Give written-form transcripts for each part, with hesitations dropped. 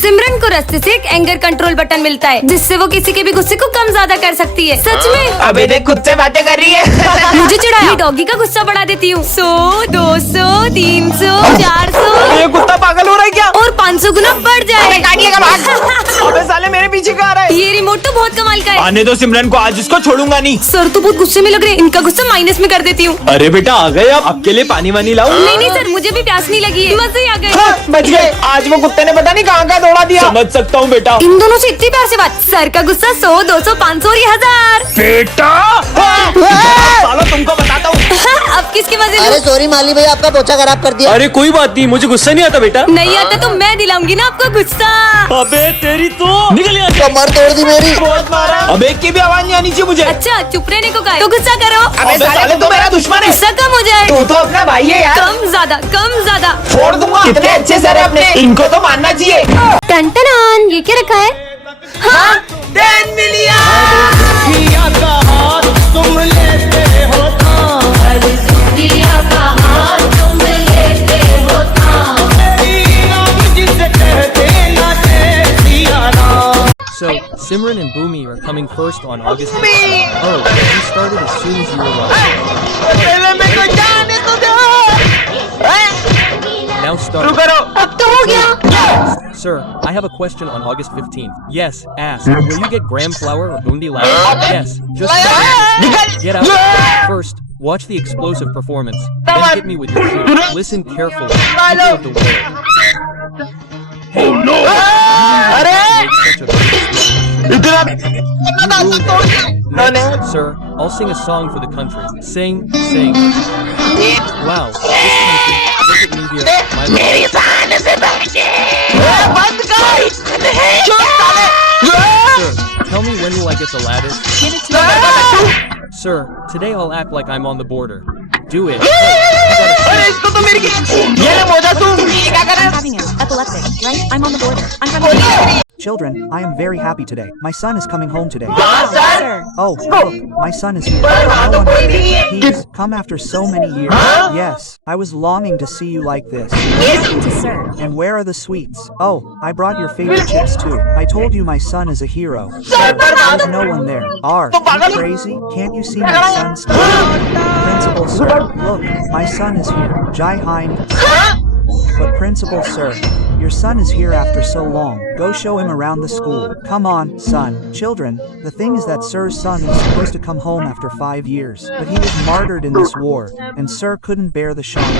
सिमरन को रास्ते से एक एंगर कंट्रोल बटन मिलता है जिससे वो किसी के भी गुस्से को कम ज्यादा कर सकती है। सच में अबे देख खुद से बातें कर रही है। मुझे चिढ़ाया, डॉगी का गुस्सा बढ़ा देती हूँ 100, 200, 300, 400 ये कुत्ता पागल हो रहा है क्या? और 500 गुना बढ़ जाए। गाड़िया का भाग। अबे साले मेरे पीछे कहाँ आ रहा है? ये रिमोट तो बहुत कमाल का है। आने दो सिमरन को, आज इसको छोड़ूंगा नहीं। सर तो बहुत गुस्से में लग रहे हैं, इनका गुस्सा माइनस में कर देती हूँ। अरे बेटा आ गए आप, आपके लिए पानी वानी लाऊं? नहीं नहीं सर, मुझे भी प्यास नहीं लगी है, मजे ही आ गए। हाँ, बच गए। आज वो कुत्ते ने पता नहीं कहाँ दौड़ा दिया। समझ सकता हूँ बेटा। इन दोनों से इतनी प्यार से बात। सर का गुस्सा 100, 200, 500 और ये 1000। बेटा सालो तुमको बताता हूँ। अब किसके मजे अरे लूं? सॉरी माली भाई, आपका पोछा खराब कर दिया। अरे कोई बात नहीं, मुझे गुस्सा नहीं आता बेटा। नहीं आता तो मैं दिलाऊंगी ना आपको गुस्सा। अबे तेरी तो निकल यहाँ से। कमर तोड़ दी मेरी। बहुत मारा। अबे एक की भी आवाज नहीं आनी चाहिए मुझे। अच्छा चुप रहने को कहा है, तो गुस्सा करो। अबे साले तो मेरा दुश्मन है। गुस्सा कम हो जाए। तू तो अपना भाई है यार। कम ज्यादा छोड़ दूंगा। कितने अच्छे सर है अपने, इनको तो मानना चाहिए। टन ये क्या रखा है? हाँ 10 million. So, Simran and Bhumi are coming first on August 15th. Oh, you started as soon as you arrived. Now start. अब तो हो गया। Sir, I have a question on August 15th. Yes, ask. Will you get gram flour or bundi laddu? Yes, just get out. First, watch the explosive performance. Then hit me with your shoe. Listen carefully. People of the world. Oh no! Next, sir, I'll sing a song for the country. Sing. Wow, this country, look at me here, my love. Sir, tell me when will I get the ladder? Give it to me। Sir, today I'll act like I'm on the border. Do it. Having it. Epileptic, right? I'm on the border. I'm from Children, I am very happy today. My son is coming home today. Sir. Oh, look, my son is here. No one here. Please, come after so many years. Yes, I was longing to see you like this. Listen to sir. And where are the sweets? Oh, I brought your favorite chips too. I told you my son is a hero. There's no one there. You crazy? Can't you see my son still? Principal sir, look, my son is here. Jai Hind. But principal sir, your son is here after so long. Go show him around the school. Come on, son. Children, the thing is that sir's son was supposed to come home after 5 years, but he was martyred in this war, and sir couldn't bear the shock.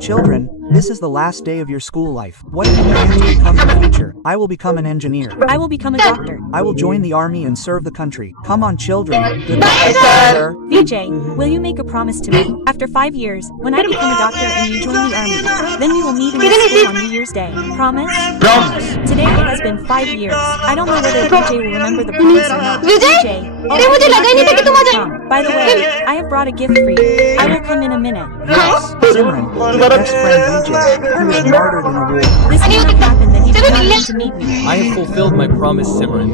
Children, this is the last day of your school life. What do you plan to become in the future? I will become an engineer. I will become a doctor. I will join the army and serve the country. Come on, children. Goodbye, sir. Vijay, will you make a promise to me? After 5 years, when I become a doctor and you join the army, then we will meet in the school on New Year's Day. Promise? Promise. Today it has been 5 years. I don't know whether Vijay will remember the promise or not. Vijay? Oh, मुझे लगा ही नहीं था कि तुम आ जाओ। By the way, I have brought a gift for you. I will come in a minute. Yes, Simran, your best friend Vijay, who was martyred in a war. This cannot happen that he did not need to meet me. I have fulfilled my promise, Simran.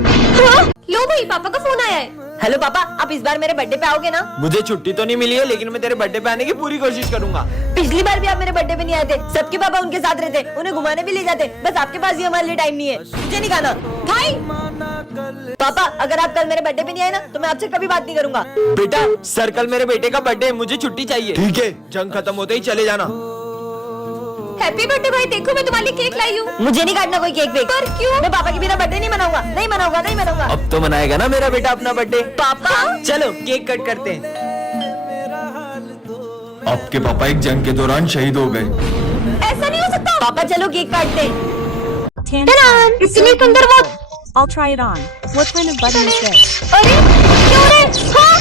लो भाई, पापा का phone आया है। Hello पापा, आप इस बार मेरे birthday पे आओगे ना? मुझे छुट्टी तो नहीं मिली है, लेकिन मैं तेरे बर्थडे पे आने की पूरी कोशिश करूंगा। पिछली बार भी आप मेरे बर्थडे पे नहीं आए थे। सबके पापा उनके साथ रहते, उन्हें घुमाने भी ले जाते। बस आपके पास ही हमारे लिए टाइम नहीं है। मुझे नहीं खाना। भाई पापा, अगर आप कल मेरे बर्थडे पे नहीं आए ना, तो मैं आपसे कभी बात नहीं करूंगा। बेटा सर कल मेरे बेटे का बर्थडे है, मुझे छुट्टी चाहिए। ठीक है, जंग खत्म होते ही चले जाना। हैप्पी बर्थडे भाई, देखो मैं तुम्हारे लिए केक लाई हूँ। मुझे नहीं काटना कोई केक। पर क्यों? मैं पापा के बिना बर्थडे नहीं मनाऊंगा। नहीं मनाऊंगा। अब तो मनाएगा ना मेरा बेटा अपना बर्थडे। पापा चलो केक कट करते हैं। आपके पापा एक जंग के दौरान शहीद हो गए। ऐसा नहीं हो सकता। पापा चलो केक काटते हैं। Tan. इतनी सुंदर बात। I'll try it on. What kind of button is this? अरे क्यों रे? हाँ?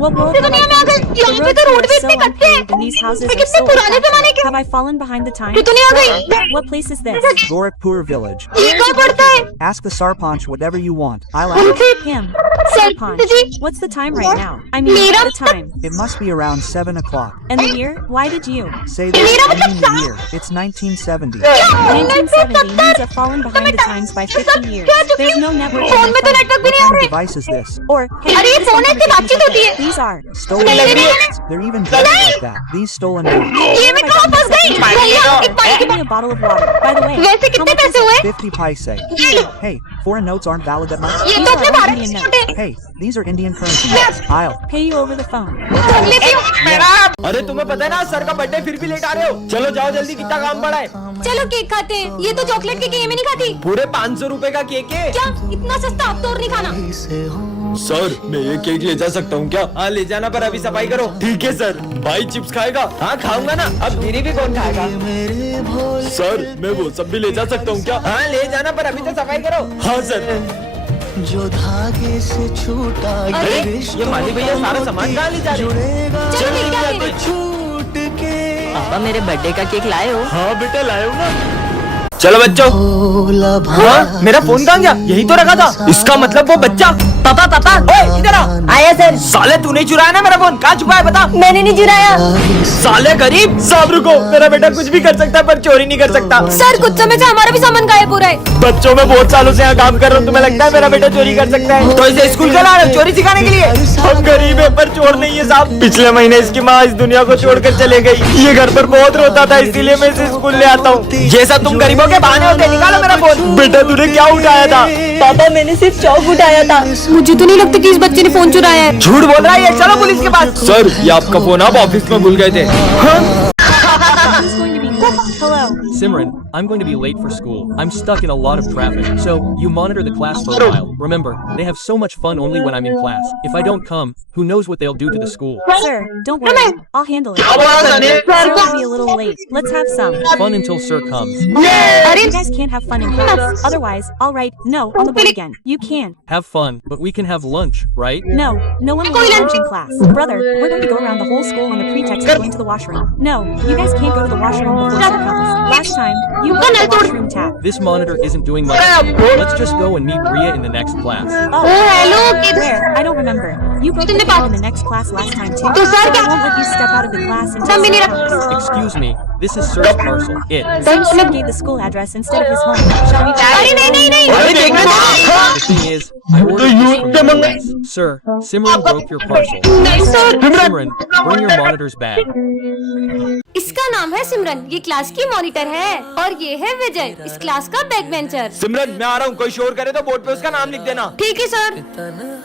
What world ये have I दुनिया में आ come गए। to? यहाँ The पे roads तो रोड are भी so इतने कच्चे हैं। unpaved and these houses are कितने so पुराने जमाने के। Have I fallen behind the times? ये दुनिया आ गई। What place is this? Gorakhpur village. ये कहाँ पड़ता है? Ask the Sarpanch whatever you want. I'll ask. उनसे Him. Sarpanch ji. What's the time right now? I mean, मेरा the time. It must be around 7 o'clock. And the year? Why did you? Say that I mean the year. It's 1970. 1970 means I've fallen behind the times by 50 years. There's no network. Phone में तो network भी What नहीं आ kind of रहे। device is this? Or, hey, अरे ये this phone है, इससे बातचीत होती है। These are. Stolen notes. They're even dressed like that. These stolen notes. ये मैं कहाँ फंस गई? भैया, एक पानी Give me a bottle of water. By the way, वैसे how कितने much is पैसे it? हुए? 50 paise. Hey, foreign notes aren't valid that much. These are all Indian notes. Hey, these are Indian currency notes. I'll. Pay you over the phone. अरे तुम्हें पता है ना sir का बर्थडे फिर भी लेट आ रहे हो। चलो जाओ जल्दी, कितना काम पड़ा है। चलो केक खाते हैं। ये तो चॉकलेट केक है, ये मैं नहीं खाती। पूरे 500 रुपए का केक है। क्या इतना सस्ता? अब तो और नहीं खाना। सर मैं ये केक ले जा सकता हूँ क्या? हाँ ले जाना, पर अभी सफाई करो। ठीक है सर। भाई चिप्स खाएगा? हाँ खाऊंगा ना। अब मेरी भी कौन खाएगा? सर मैं वो सब भी ले जा सकता हूँ क्या? हाँ ले जाना, पर अभी तो सफाई करो। हाँ सर। जो धागे से छूटा अरे ये माली भैया सारा सामान कहाँ ले जा रहे हैं? चलो छूट के पापा मेरे बर्थडे का केक लाए हो? हाँ बेटा लाए हो ना। चलो बच्चों। हाँ मेरा फोन कहाँ गया? यही तो रखा था। इसका मतलब वो बच्चा। पापा पापा ओए इधर आ। आया सर। साले तूने चुराया ना मेरा फोन? कहाँ छुपा है बता। मैंने नहीं चुराया। साले गरीब। साहब रुको, मेरा बेटा कुछ भी कर सकता है पर चोरी नहीं कर सकता। सर कुछ समय से हमारा भी सामान गायब हो रहा है। बच्चों में बहुत सालों से यहाँ काम कर रहा हूँ, तुम्हें लगता है मेरा बेटा चोरी कर सकता है? तो इसे स्कूल का ला रहे हो चोरी सिखाने के लिए? हम गरीब है पर चोर नहीं है साहब। पिछले महीने इसकी माँ इस दुनिया को छोड़कर चले गई। ये घर पर बहुत रोता था, इसीलिए मैं इसे स्कूल ले आता हूँ। ये सब तुम गरीबों के बहाने होते। निकालो मेरा फोन। बेटा तूने क्या उठाया था? पापा मैंने सिर्फ चौक उठाया था। मुझे तो नहीं लगता कि इस बच्चे ने फोन चुराया है। झूठ बोल रहा है ये। चलो पुलिस के पास। सर ये आपका फोन आप ऑफिस में भूल गए थे। Who's going to be? Hello. Simran, I'm going to be late for school. I'm stuck in a lot of traffic. So, you monitor the class for a while. Remember, they have so much fun only when I'm in class. If I don't come, who knows what they'll do to the school. Sir, don't worry. I'll handle it. Sir will be a little late. Let's have some. Fun until sir comes. You guys can't have fun in class. Otherwise, I'll write no on the board again. You can't. Have fun, but we can have lunch, right? No, no one will eat lunch in class. Brother, we're going to go around the whole school on the pretext of going to the washroom. No, you guys can't go to the washroom before sir comes. Last time, you went to the washroom tab. This monitor isn't doing much. Let's just go and meet Ria in the next class. Oh, hello, kids. Where? I don't remember. You broke the phone in the next class last time too. तो sir So क्या? I won't let you step out of the class until Sam भी नहीं sir comes. Excuse me, this is sir's parcel. It. Since Sid gave the school address instead of his home, shall we अरे नहीं नहीं नहीं। अरे देखने दो। The thing is, I ordered this from the US. Sir, Simran broke your parcel. नहीं sir. Simran, bring your monitors back. इसका नाम है सिमरन, ये क्लास की मॉनिटर है और ये है विजय, इस क्लास का बैक बेंचर। सिमरन मैं आ रहा हूँ, कोई शोर करे तो बोर्ड पे उसका नाम लिख देना। ठीक है सर।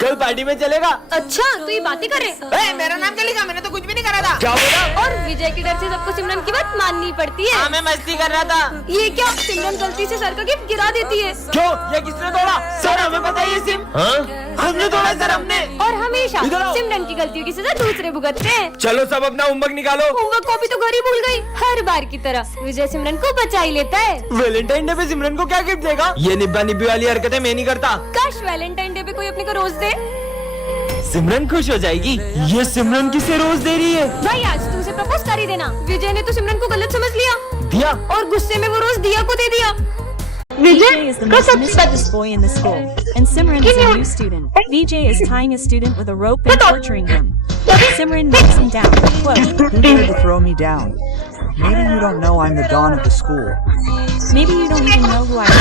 कल पार्टी में चलेगा? अच्छा तो ये बातें कर रहे। मेरा नाम चलेगा? मैंने तो कुछ भी नहीं करा था। क्या बोला? और विजय के डर से सबको सिमरन की बात माननी पड़ती है। हाँ मैं मस्ती कर रहा था। ये क्या, सिमरन गलती से सर का गिफ्ट गिरा देती है। क्यों? ये किसने तोड़ा? सर हमें पता है ये सिम। हमने तोड़ा सर, हमने। और हमेशा इधर आओ। सिमरन की गलतियों की सजा दूसरे भुगतते हैं। चलो सब अपना होमवर्क निकालो। होमवर्क कॉपी तो घर ही भूल गई। हर बार की तरह विजय सिमरन को बचा ही लेता है। वैलेंटाइन डे पे सिमरन को क्या गिफ्ट देगा? ये निब्बा निब्बी वाली हरकतें मैं नहीं करता। काश वैलेंटाइन डे पे कोई अपने को रोज दे। सिमरन खुश हो जाएगी। ये सिमरन किसे रोज दे रही है? भाई आज तू उसे प्रपोज कर ही देना। विजय ने तो सिमरन को गलत समझ लिया दिया। और गुस्से में वो रोज दिया को दे दिया। Vijay is the most mischievous boy in the school, and Simran is a new student. Vijay is tying a student with a rope and torturing him. Simran knocks him down. Quote, Who dared to throw me down? Maybe you don't know I'm the dawn of the school. maybe you don't even know who I am.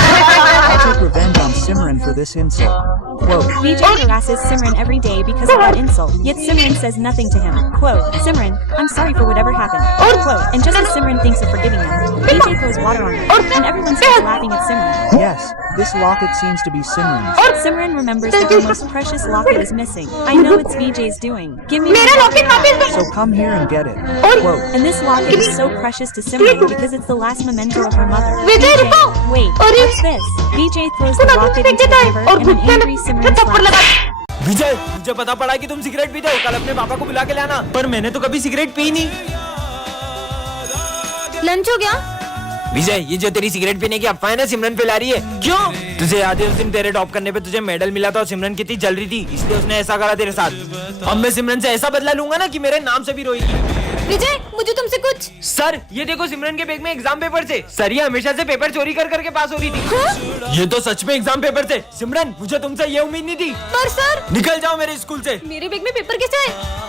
I'll take revenge on Simran for this insult. Quote, Vijay harasses Simran every day because of that insult, yet Simran says nothing to him. Quote, Simran, I'm sorry for whatever happened. Quote, and just as Simran thinks of forgiving him, Vijay throws water on her, and everyone starts laughing at Simran. yes, this locket seems to be Simran's. Simran remembers that her most precious locket is missing. I know it's Vijay's doing. Give me my locket. So come here and get it. Quote, And this locket is so precious to Simran because it's the last memento of her mother. Vijay, रुको! Wait, what's this? Vijay throws the locket into the river and an angry Simran slaps. विजय मुझे पता पड़ा कि तुम cigarette पीते हो। कल अपने पापा को बुला के लाना। पर मैंने तो कभी सिगरेट पी नहीं। लंच हो गया? विजय ये जो तेरी सिगरेट पीने की अफवाह है ना, सिमरन फैला रही है। क्यों? तुझे याद है उस दिन तेरे टॉप करने पे तुझे मेडल मिला था और सिमरन कितनी जल रही थी, इसलिए उसने ऐसा करा तेरे साथ। अब मैं सिमरन से ऐसा बदला लूंगा ना कि मेरे नाम से भी रोएगी। विजय मुझे तुमसे कुछ। सर ये देखो सिमरन के बैग में एग्जाम पेपर थे। सर ये हमेशा से पेपर चोरी कर करके पास हो रही थी। ये तो सच में एग्जाम पेपर थे। सिमरन मुझे तुमसे ये उम्मीद नहीं थी। पर सर निकल जाओ मेरे स्कूल से। मेरे बैग में पेपर कैसे है?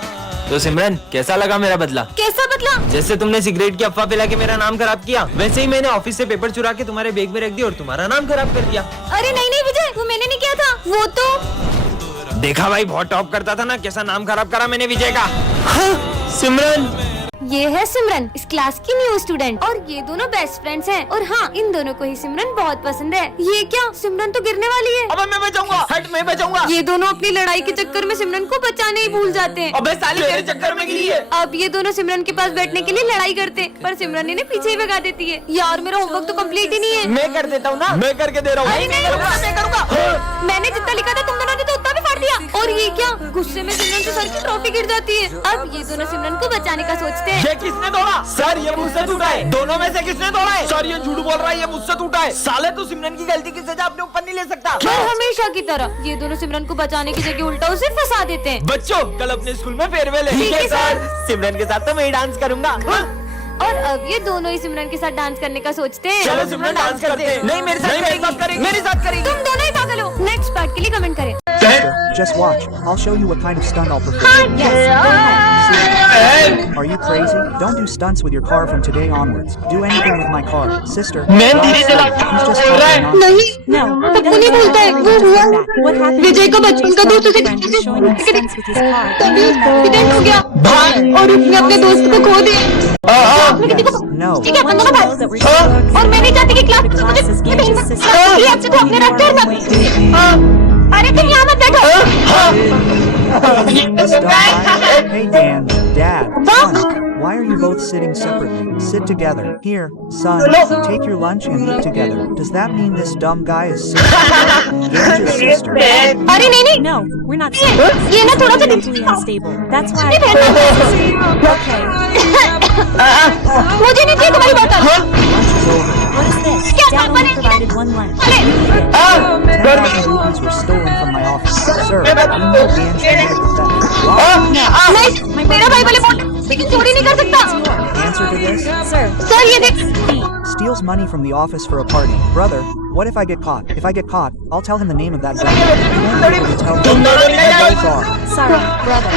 तो सिमरन कैसा लगा मेरा बदला? कैसा बदला? जैसे तुमने सिगरेट की अफवाह फैला के मेरा नाम खराब किया, वैसे ही मैंने ऑफिस से पेपर चुरा के तुम्हारे बैग में रख दिया और तुम्हारा नाम खराब कर दिया। अरे नहीं नहीं विजय, वो मैंने नहीं किया था। वो तो देखा भाई बहुत टॉप करता था ना, कैसा नाम खराब करा मैंने विजय का। हाँ, सिमरन ये है सिमरन, इस क्लास की न्यू स्टूडेंट, और ये दोनों बेस्ट फ्रेंड्स हैं। और हाँ, इन दोनों को ही सिमरन बहुत पसंद है। ये क्या, सिमरन तो गिरने वाली है। अबे मैं बचाऊंगा, हट मैं बचाऊंगा। ये दोनों अपनी लड़ाई के चक्कर में सिमरन को बचाने ही भूल जाते हैं। अबे साले तेरे चक्कर में गिरी है। अब ये दोनों सिमरन के पास बैठने के लिए लड़ाई करते, पर सिमरन इन्हें पीछे ही भगा देती है। यार मेरा होमवर्क तो कंप्लीट ही नहीं है। मैं कर देता हूँ ना, मैं करके दे रहा हूँ। मैं करूँगा। मैंने जितना लिखा था तुम दोनों ने तो उतना भी फाड़ दिया। और ये क्या, गुस्से में सिमरन से सर की ट्रॉफी गिर जाती है। अब ये दोनों सिमरन को बचाने का सोचते हैं। ये किसने तोड़ा? सर ये मुझसे टूटा है। दोनों में से किसने तोड़ा है? सर ये झूठ बोल रहा है, ये मुझसे टूटा है। साले तू सिमरन की गलती की सजा अपने ऊपर नहीं ले सकता। और हमेशा की तरह ये दोनों सिमरन को बचाने की जगह उल्टा उसे फंसा देते हैं। बच्चों कल अपने स्कूल में फेयरवेल है। ठीक है सर। सिमरन के साथ तो मैं ही डांस करूंगा। और अब ये दोनों ही सिमरन के साथ डांस करने का सोचते हैं। चलो सिमरन डांस करते हैं। नहीं मेरे साथ करेंगी, मेरे साथ करेंगी। तुम दोनों ही पागल हो। नेक्स्ट पार्ट के लिए कमेंट करें। Sister, just watch. I'll show you what kind of stunt I'll perform. Yes, go ahead. Are you crazy? Don't do stunts with your car from today onwards. Do anything with my car. Sister, मैं God धीरे sake, चलाता he's just हूँ। talking nonsense. नहीं, No, तब वो नहीं बोलता है, वो हुआ। What happened? विजय का बचपन का दोस्त उसे Friend is showing him stunts with his car. तभी एक्सीडेंट हो गया और उसने अपने दोस्त को खो दिया। Yes, no. ठीक है, Want दोनों to भाई। know that we're so और मैं नहीं चाहती कि क्लास The में class is मुझे Gange's sister. ये अच्छे तो अपने रखते हैं मत। अरे तुम यहाँ मत बैठो। This dumb guy? Hey Dan, Dad, son, why are you both sitting separately? Sit together. Here, son, take your lunch and eat together. Does that mean this dumb guy is Gange's sister? अरे नहीं, No, we're not serious. ये ना थोड़ा सा Mentally unstable. That's why I Okay. मुझे नहीं चाहिए तुम्हारी बात। Lunch is over. What is this? क्या Dad only पापा ने provided one lunch. You eat it. 10,000 rupees were stolen from my office. Sir, we know Gange committed the theft. Why? नहीं, मेरा भाई भले बोल, लेकिन चोरी नहीं कर सकता। Answer to this? Sir, sir ये देख, B. Steals money from the office for a party. Brother, what if I get caught? If I get caught, I'll tell him the name of that guy. He won't be able to tell me who both are. Sorry, brother.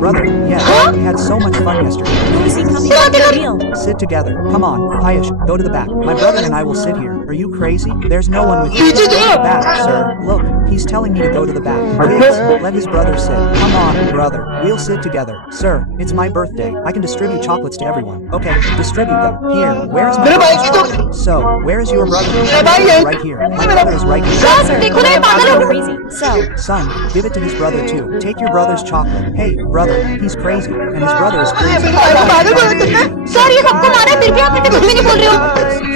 Brother, yeah, we had so much fun yesterday. Who is he coming to the meal? Sit together. Come on, Piyush, go to the back. My brother and I will sit here. Are you crazy? There's no one with you. Go to the back, sir. Look, he's telling me to go to the back. Kids, let his brother sit. Come on, brother. We'll sit together. Sir, it's my birthday. I can distribute chocolates to everyone. Okay, distribute them. Here, where is my brother's chocolate? So, where is your brother? Right here. My brother is right here. Sir, देखो ना, ये I'm पागल हो। crazy. So, Son, give it to his brother too. Take your brother's chocolate. Hey, brother, he's crazy, and his brother is crazy. Sir ये सबको मारा है, फिर भी आप मेरे मुंह में नहीं बोल रहे हो।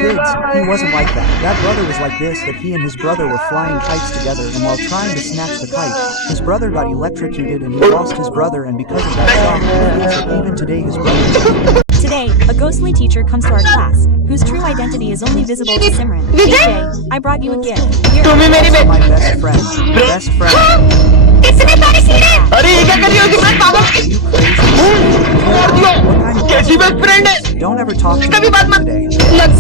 Kids, he wasn't like that. That brother was like this, that he and his brother were flying kites together, and while trying to snatch the kite, his brother got electrocuted and he lost his brother, and because of that shock, he believes that even today his brother... today, a ghostly teacher comes to our class, whose true identity is only visible to Simran. Vijay? AJ, I brought you a gift. Here. Also my best friend. Best friend. इतने सारे कीड़े। अरे ये क्या कर रही हो सिमरन? पागल मार दियो। कैसी बेस्ट फ्रेंड है? Don't ever talk to me कभी बात मत- today.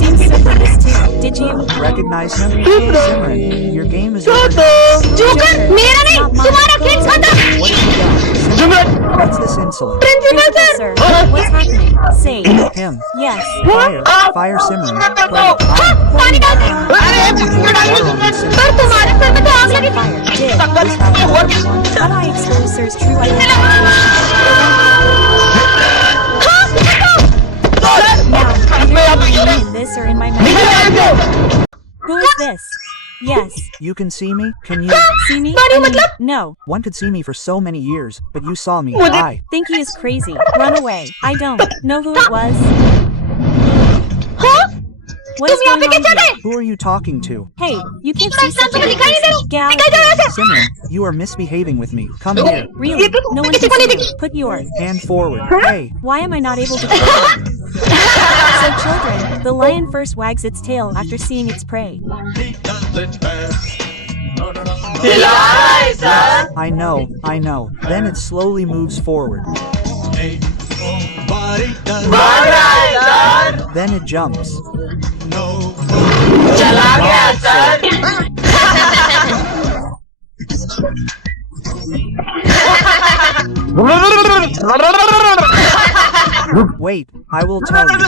Seems simple this too. Did you? Recognize him? Simran, your game is over now. Joker, मेरा नहीं, तुम्हारा खेल खत्म। What have you done? Simran What's this insolent? Principal Principal, sir. sir. What's happening? Say. Him. Yes. Fire Simran. पानी डाल दे। पर तुम्हारे sir में तो आग लगी थी। Fire. Did. How do I expose sir's true identity? Now, are you in this or in my memory? Who is this? Yes. You can see me? Can you? See me? Sorry, I mean, matlab? no. One could see me for so many years, but you saw me. I. Think he is crazy. Run away. I don't know who it was. हाँ? What is तुम यहाँ पे going on कैसे here? आए? Who are you talking to? Hey, you can't see such a तुम्हें big दिखाई नहीं दे person. Get out निकल of जाओ here. यहाँ से। Simran, you are misbehaving with me. Come here. Really? No one किसी can को नहीं see दिखी। you. Put your Hand forward. Hey. Why am I not able to control? So children, the lion first wags its tail after seeing its prey. I know. Then it slowly moves forward. Then it jumps. चला गया sir. Wait, I will tell you.